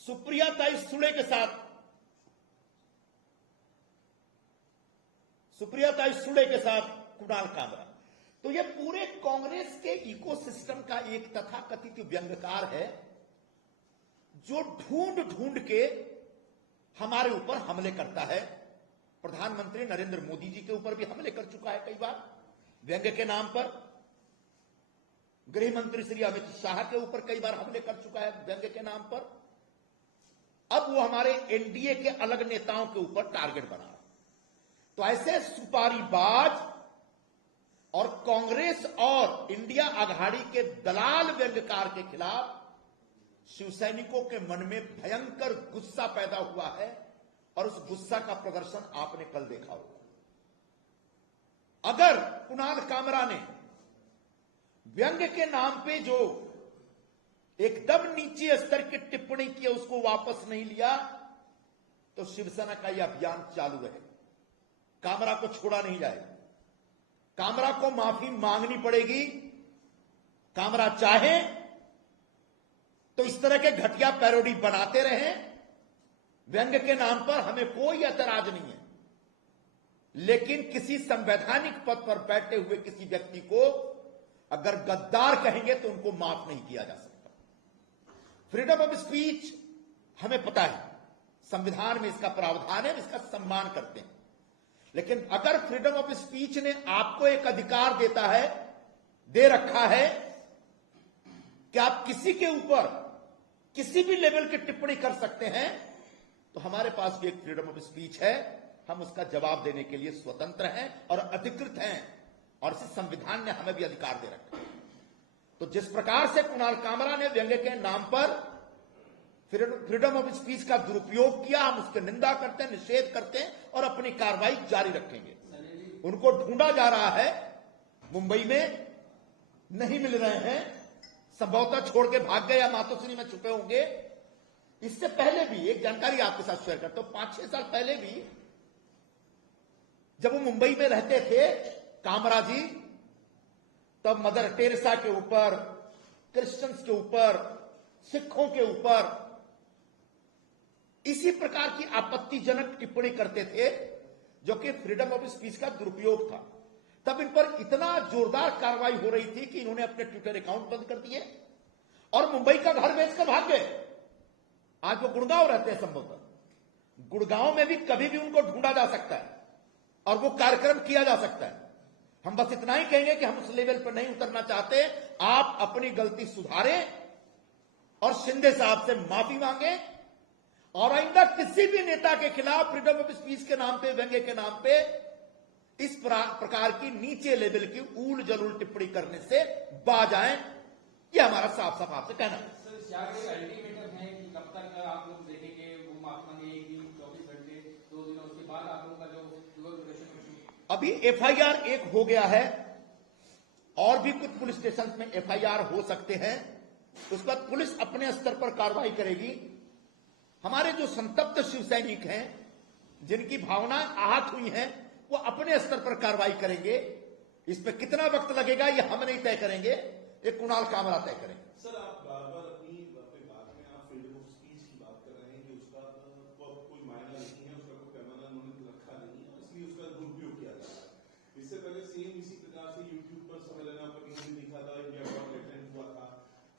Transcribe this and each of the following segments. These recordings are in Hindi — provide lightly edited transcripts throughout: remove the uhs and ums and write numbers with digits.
सुप्रिया ताई सुले के साथ कुणाल कामरा, तो ये पूरे कांग्रेस के इकोसिस्टम का एक तथाकथित व्यंग्यकार है जो ढूंढ ढूंढ के हमारे ऊपर हमले करता है। प्रधानमंत्री नरेंद्र मोदी जी के ऊपर भी हमले कर चुका है कई बार व्यंग्य के नाम पर। गृह मंत्री श्री अमित शाह के ऊपर कई बार हमले कर चुका है व्यंग्य के नाम पर। अब वो हमारे एनडीए के अलग नेताओं के ऊपर टारगेट बना रहा है। तो ऐसे सुपारीबाज और कांग्रेस और इंडिया आघाड़ी के दलाल व्यंग्यकार के खिलाफ शिवसैनिकों के मन में भयंकर गुस्सा पैदा हुआ है और उस गुस्सा का प्रदर्शन आपने कल देखा होगा। अगर कुणाल कामरा ने व्यंग्य के नाम पे जो एकदम नीचे स्तर की टिप्पणी की उसको वापस नहीं लिया तो शिवसेना का यह अभियान चालू है। कामरा को छोड़ा नहीं जाएगा, कामरा को माफी मांगनी पड़ेगी। कामरा चाहे तो इस तरह के घटिया पैरोडी बनाते रहें व्यंग्य के नाम पर, हमें कोई ऐतराज नहीं है। लेकिन किसी संवैधानिक पद पर बैठे हुए किसी व्यक्ति को अगर गद्दार कहेंगे तो उनको माफ नहीं किया जा सकता। फ्रीडम ऑफ स्पीच हमें पता है, संविधान में इसका प्रावधान है, इसका सम्मान करते हैं। लेकिन अगर फ्रीडम ऑफ स्पीच ने आपको एक अधिकार दे रखा है कि आप किसी के ऊपर किसी भी लेवल की टिप्पणी कर सकते हैं, तो हमारे पास भी एक फ्रीडम ऑफ स्पीच है। हम उसका जवाब देने के लिए स्वतंत्र हैं और अधिकृत हैं और इस संविधान ने हमें भी अधिकार दे रखा है। तो जिस प्रकार से कुणाल कामरा ने व्यंग्य के नाम पर फ्रीडम ऑफ स्पीच का दुरुपयोग किया, हम उसकी निंदा करते हैं, निषेध करते हैं और अपनी कार्रवाई जारी रखेंगे। उनको ढूंढा जा रहा है, मुंबई में नहीं मिल रहे हैं, संभवतः छोड़ के भाग गए या मातोश्री में छुपे होंगे। इससे पहले भी एक जानकारी आपके साथ शेयर करता हूं। 5-6 साल पहले भी जब वो मुंबई में रहते थे कामरा जी, तब मदर टेरेसा के ऊपर, क्रिश्चियंस के ऊपर, सिखों के ऊपर इसी प्रकार की आपत्तिजनक टिप्पणी करते थे जो कि फ्रीडम ऑफ स्पीच का दुरुपयोग था। तब इन पर इतना जोरदार कार्रवाई हो रही थी कि इन्होंने अपने ट्विटर अकाउंट बंद कर दिए और मुंबई का घर बेचकर भाग गए। आज वो गुड़गांव रहते हैं, संभवतः गुड़गांव में भी कभी भी उनको ढूंढा जा सकता है और वो कार्यक्रम किया जा सकता है। हम बस इतना ही कहेंगे कि हम उस लेवल पर नहीं उतरना चाहते। आप अपनी गलती सुधारें और शिंदे साहब से माफी मांगे और आइंदा किसी भी नेता के खिलाफ फ्रीडम ऑफ स्पीच के नाम पे, व्यंग्य के नाम पे इस प्रकार की नीचे लेवल की ऊल जलूल टिप्पणी करने से बाज आए। यह हमारा साफ साफ आपसे कहना है। अल्टीमेटम है कि कब तक आप लोग देखेंगे वो माफी मांगेगी? 24 घंटे, 2 दिन, उसके बाद आप लोगों का जो अभी एफआईआर एक हो गया है और भी कुछ पुलिस स्टेशन में एफआईआर हो सकते हैं। उस पर पुलिस अपने स्तर पर कार्रवाई करेगी। हमारे जो संतप्त शिव सैनिक हैं, जिनकी भावनाएं आहत हुई हैं, वो अपने स्तर पर कार्रवाई करेंगे। इस पर कितना वक्त लगेगा ये हम नहीं तय करेंगे, ये कुणाल कामरा तय करेंगे। सर, आप बार बार अपनी बात में आप फ्रीडम ऑफ स्पीच की बात कर रहे हैं कि उसका कोई मायना नहीं है, उसका कोई पैमाना उन्होंने रखा नहीं है, इसलिए उसका दुरुपयोग किया जा रहा है। इससे पहले सेम इसी प्रकार से यूट्यूब पर सम्मेलन आपको कहीं दिखा था, इंडिया का अटेंड हुआ था।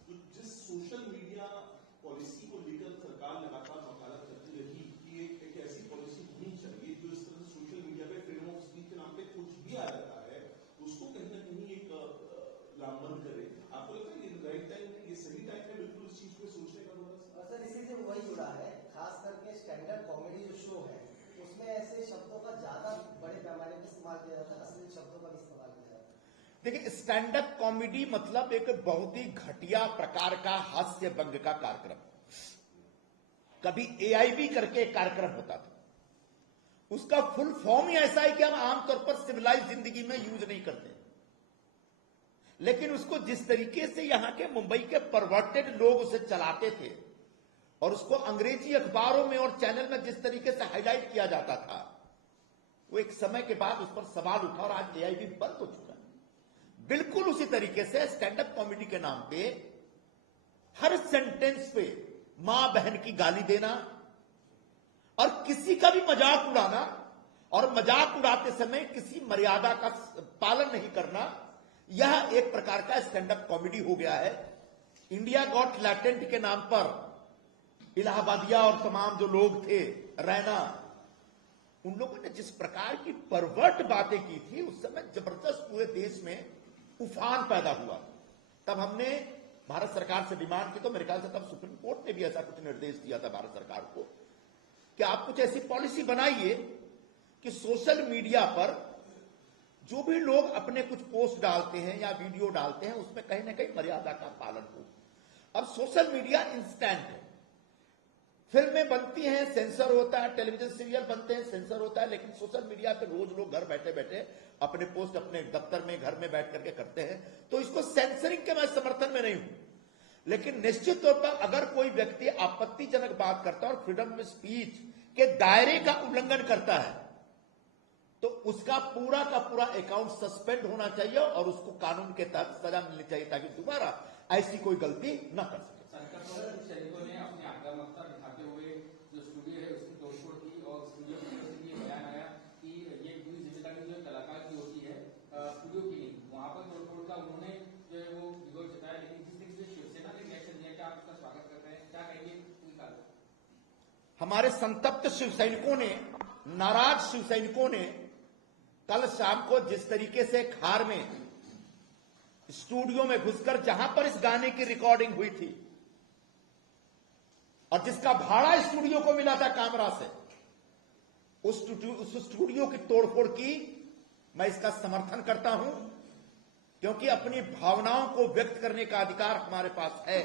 तो जिस सोशल मीडिया पॉलिसी को लेकर सरकार लगातार वकालत करती रही कि एक ऐसी पॉलिसी होनी चाहिए जो इस तरह सोशल मीडिया पे फ्रीडम ऑफ स्पीच के नाम पे कुछ भी आ जाता है उसको कहीं ना कहीं एक लामबंद करे। आपको लगता है ये राइट टाइम है, ये सही टाइम है बिल्कुल इस चीज को सोचने का? थोड़ा सर, इसी से वही जुड़ा है, खास करके स्टैंडर्ड कॉमेडी जो शो है उसमें ऐसे शब्दों का ज्यादा बड़े पैमाने पर इस्तेमाल किया जाता है, असली शब्दों का भी इस्तेमाल किया जाता है। देखिए, स्टैंड अप कॉमेडी मतलब एक बहुत ही घटिया प्रकार का हास्य व्यंग्य का कार्यक्रम। कभी एआईबी करके एक कार्यक्रम होता था, उसका फुल फॉर्म ही ऐसा है कि हम आमतौर पर सिविलाइज जिंदगी में यूज नहीं करते, लेकिन उसको जिस तरीके से यहां के मुंबई के परवर्टेड लोग उसे चलाते थे और उसको अंग्रेजी अखबारों में और चैनल में जिस तरीके से हाईलाइट किया जाता था, वो एक समय के बाद उस पर सवाल उठा और आज एआईबी बंद हो चुका है। बिल्कुल उसी तरीके से स्टैंड अप कॉमेडी के नाम पे हर सेंटेंस पे मां बहन की गाली देना और किसी का भी मजाक उड़ाना, और मजाक उड़ाते समय किसी मर्यादा का पालन नहीं करना, यह एक प्रकार का स्टैंड अप कॉमेडी हो गया है। इंडिया गॉट लैटेंट के नाम पर इलाहाबादिया और तमाम जो लोग थे, रैना, उन लोगों ने जिस प्रकार की परवर्ट बातें की थी, उस समय जबरदस्त पूरे देश में उफान पैदा हुआ। तब हमने भारत सरकार से डिमांड की, तो मेरे ख्याल से तब सुप्रीम कोर्ट ने भी ऐसा कुछ निर्देश दिया था भारत सरकार को कि आप कुछ ऐसी पॉलिसी बनाइए कि सोशल मीडिया पर जो भी लोग अपने कुछ पोस्ट डालते हैं या वीडियो डालते हैं, उसमें कहीं ना कहीं मर्यादा का पालन हो। अब सोशल मीडिया इंस्टेंट है, फिल्में बनती हैं, सेंसर होता है, टेलीविजन सीरियल बनते हैं, सेंसर होता है, लेकिन सोशल मीडिया पे रोज लोग घर बैठे बैठे अपने पोस्ट अपने दफ्तर में, घर में बैठ करके करते हैं। तो इसको सेंसरिंग के मैं समर्थन में नहीं हूं, लेकिन निश्चित तौर पर अगर कोई व्यक्ति आपत्तिजनक बात करता है और फ्रीडम ऑफ स्पीच के दायरे का उल्लंघन करता है, तो उसका पूरा का पूरा अकाउंट सस्पेंड होना चाहिए और उसको कानून के तहत सजा मिलनी चाहिए, ताकि दोबारा ऐसी कोई गलती न कर सके। सैनिकों ने अपनी आक्रामकता दिखाते हुए जो स्टूडियो है उसकी तोड़फोड़ की, और स्टूडियो की बयान आया कि ये पूरी जिम्मेदारी जो कलाकार की होती है, स्टूडियो की नहीं। वहां पर तोड़फोड़ का उन्होंने जो है वो विरोध जताया, लेकिन जिस तरीके से शिवसेना ने रिएक्शन दिया, क्या आप उसका स्वागत करते हैं? क्या कहेंगे? हमारे संतप्त शिव सैनिकों ने, नाराज शिव सैनिकों ने कल शाम को जिस तरीके से खार में स्टूडियो में घुसकर, जहां पर इस गाने की रिकॉर्डिंग हुई थी और जिसका भाड़ा स्टूडियो को मिला था कामरा से, उस स्टूडियो की तोड़फोड़ की, मैं इसका समर्थन करता हूं, क्योंकि अपनी भावनाओं को व्यक्त करने का अधिकार हमारे पास है।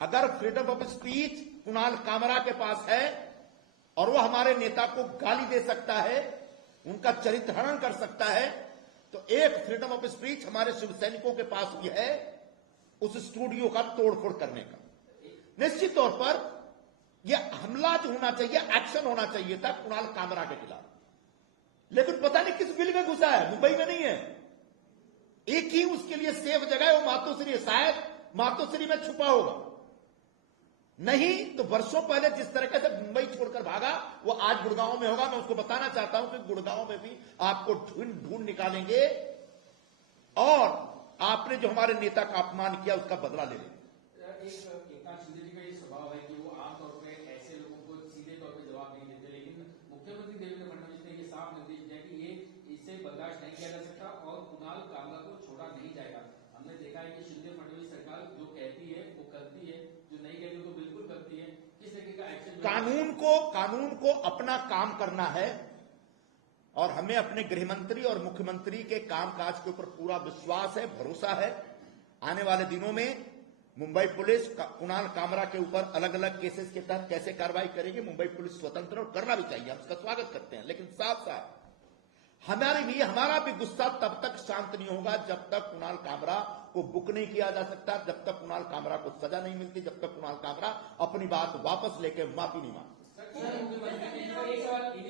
अगर freedom of speech Kunal Kamra के पास है और वह हमारे नेता को गाली दे सकता है, उनका चरित्र हनन कर सकता है, तो एक फ्रीडम ऑफ स्पीच हमारे शिव सैनिकों के पास भी है, उस स्टूडियो का तोड़फोड़ करने का। निश्चित तौर पर यह हमला जो होना चाहिए, एक्शन होना चाहिए था कुणाल कामरा के खिलाफ, लेकिन पता नहीं किस बिल में घुसा है, मुंबई में नहीं है। एक ही उसके लिए सेफ जगह है, वो मातोश्री है, शायद मातोश्री में छुपा होगा, नहीं तो वर्षों पहले जिस तरीके से मुंबई छोड़कर भागा, वो आज गुड़गांव में होगा। मैं उसको बताना चाहता हूं कि गुड़गांव में भी आपको ढूंढ निकालेंगे और आपने जो हमारे नेता का अपमान किया उसका बदला ले लेंगे। एकनाथ शिंदे जी का ये स्वभाव है कि वो आमतौर पर ऐसे लोगों को सीधे तौर पर जवाब नहीं देते, लेकिन मुख्यमंत्री देवेंद्र फडणवीस ने ये साफ निर्देश दिया कि ये इसे बर्दाश्त नहीं किया जा सकता और कुणाल कामरा को छोड़ा नहीं जाएगा। हमने देखा है कि शिंदे फडणवीस सरकार जो कहती है वो करती है, जो नहीं कहती तो बिल्कुल करती है। किस तरीके का एक्शन? कानून को अपना काम करना है और हमें अपने गृहमंत्री और मुख्यमंत्री के कामकाज के ऊपर पूरा विश्वास है, भरोसा है। आने वाले दिनों में मुंबई पुलिस कुणाल कामरा के ऊपर अलग अलग केसेस के तहत कैसे कार्रवाई करेगी, मुंबई पुलिस स्वतंत्र और करना भी चाहिए, हम उसका स्वागत करते हैं। लेकिन साथ साथ हमारा भी गुस्सा तब तक शांत नहीं होगा जब तक कुणाल कामरा को बुक नहीं किया जा सकता, जब तक कुणाल कामरा को सजा नहीं मिलती, जब तक कुणाल कामरा अपनी बात वापस लेकर माफी नहीं मांगता।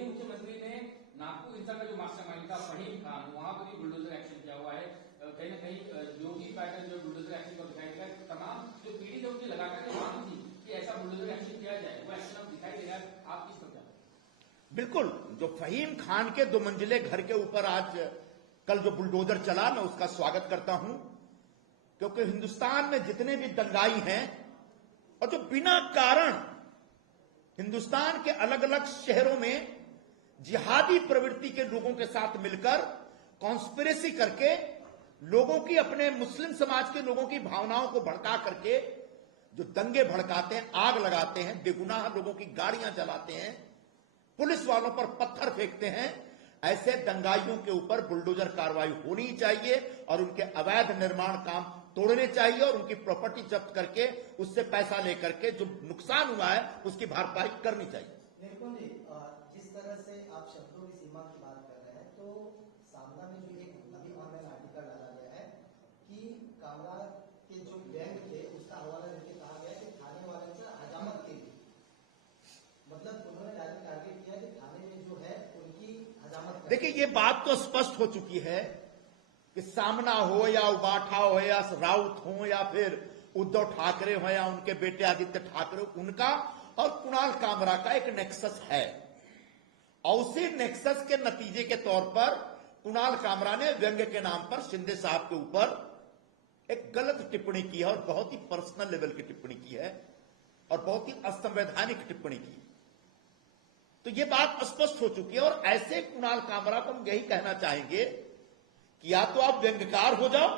मुख्यमंत्री ने नागपुर हिंसा का जो मास्टरमाइंड था फहीम खान, वहां पर भी बुलडोजर एक्शन किया हुआ है। कहीं ना कहीं योगी पैटर्न जो बुलडोजर एक्शन को दिखाई दिया, तमाम जो पीड़ित है उनकी लगातार ये मांग थी कि ऐसा बुलडोजर एक्शन किया जाए, वो एक्शन अब दिखाई दे रहा है। आप किस पर? बिल्कुल, जो फहीम खान के 2 मंजिले घर के ऊपर आज कल जो बुलडोजर चला, मैं उसका स्वागत करता हूं, क्योंकि हिंदुस्तान में जितने भी दंगाई हैं और जो बिना कारण हिंदुस्तान के अलग अलग शहरों में जिहादी प्रवृत्ति के लोगों के साथ मिलकर कॉन्स्पिरेसी करके लोगों की, अपने मुस्लिम समाज के लोगों की भावनाओं को भड़का करके जो दंगे भड़काते हैं, आग लगाते हैं, बेगुनाह लोगों की गाड़ियां जलाते हैं, पुलिस वालों पर पत्थर फेंकते हैं, ऐसे दंगाइयों के ऊपर बुलडोजर कार्रवाई होनी चाहिए और उनके अवैध निर्माण काम तोड़ने चाहिए और उनकी प्रॉपर्टी जब्त करके उससे पैसा लेकर के जो नुकसान हुआ है उसकी भरपाई करनी चाहिए। निर्मल जी, जिस तरह से आप शब्दों की सीमा की बात कर रहे हैं, तो सामना में जो एक अभी ऑनलाइन आर्टिकल डाला गया है कि कामरा के जो बैंक थे उसका हवाला देके कहा गया कि थाने वाले से हजामत के लिए, मतलब उन्होंने टारगेट किया कि थाने में जो है उनकी हजामत। देखिए, ये बात तो स्पष्ट हो चुकी है कि सामना हो या उबाठा हो या राउत हो या फिर उद्धव ठाकरे हो या उनके बेटे आदित्य ठाकरे, उनका और कुणाल कामरा का एक नेक्सस है। और उसी नेक्सस के नतीजे के तौर पर कुणाल कामरा ने व्यंग्य के नाम पर शिंदे साहब के ऊपर एक गलत टिप्पणी की है और बहुत ही पर्सनल लेवल की टिप्पणी की है और बहुत ही असंवैधानिक टिप्पणी की। तो यह बात स्पष्ट हो चुकी है। और ऐसे कुणाल कामरा को हम यही कहना चाहेंगे कि या तो आप व्यंग्यकार हो जाओ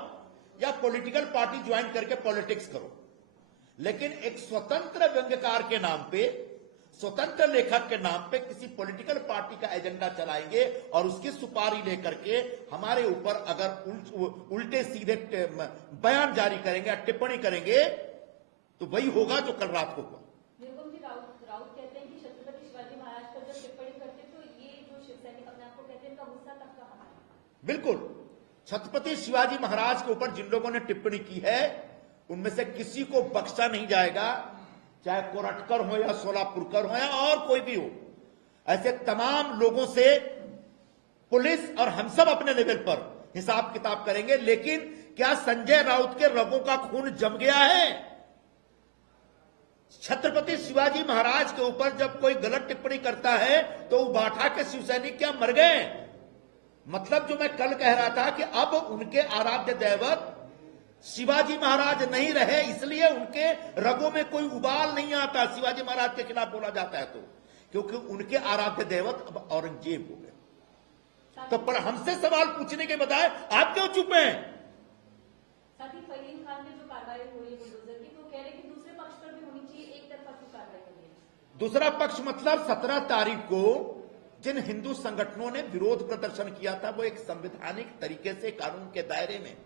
या पॉलिटिकल पार्टी ज्वाइन करके पॉलिटिक्स करो, लेकिन एक स्वतंत्र व्यंग्यकार के नाम पे, स्वतंत्र लेखक के नाम पे किसी पॉलिटिकल पार्टी का एजेंडा चलाएंगे और उसकी सुपारी लेकर के हमारे ऊपर अगर उल्टे सीधे बयान जारी करेंगे, टिप्पणी करेंगे, तो वही होगा जो कल रात को हुआ। निरुपम जी, राउत कहते हैं कि छत्रपति शिवाजी महाराज पर जब टिप्पणी करते तो ये जो शिवसैनिक अपने आप को कहते हैं, इनका गुस्सा तब का हमारा। बिल्कुल, छत्रपति शिवाजी महाराज के ऊपर जिन लोगों ने टिप्पणी की है उनमें से किसी को बख्शा नहीं जाएगा, चाहे कोरटकर हो या सोलापुरकर हो या और कोई भी हो। ऐसे तमाम लोगों से पुलिस और हम सब अपने लेवल पर हिसाब किताब करेंगे। लेकिन क्या संजय राउत के रगों का खून जम गया है? छत्रपति शिवाजी महाराज के ऊपर जब कोई गलत टिप्पणी करता है तो उबाठा के शिवसैनिक क्या मर गए? मतलब जो मैं कल कह रहा था कि अब उनके आराध्य दैवत शिवाजी महाराज नहीं रहे, इसलिए उनके रगों में कोई उबाल नहीं आता शिवाजी महाराज के खिलाफ बोला जाता है तो, क्योंकि उनके आराध्य दैवत अब औरंगजेब हो गए। तो पर हमसे सवाल पूछने के बजाय आप क्यों चुप हैं? साथ ही फहीम खान पे जो कार्रवाई हो रही है बुलडोजर की, तो कह रहे हैं कि दूसरे पक्ष पर भी होनी चाहिए, एक तरफा क्यों कार्रवाई हो रही है? दूसरा पक्ष मतलब 17 तारीख को जिन हिंदू संगठनों ने विरोध प्रदर्शन किया था वो एक संवैधानिक तरीके से कानून के दायरे में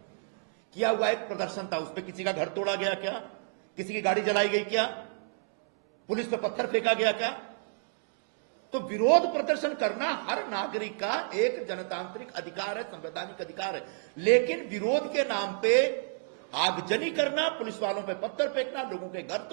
किया हुआ एक प्रदर्शन था। उस पर किसी का घर तोड़ा गया क्या? किसी की गाड़ी जलाई गई क्या? पुलिस पे पत्थर फेंका गया क्या? तो विरोध प्रदर्शन करना हर नागरिक का एक जनतांत्रिक अधिकार है, संवैधानिक अधिकार है। लेकिन विरोध के नाम पे आगजनी करना, पुलिस वालों पे पत्थर फेंकना, लोगों के घर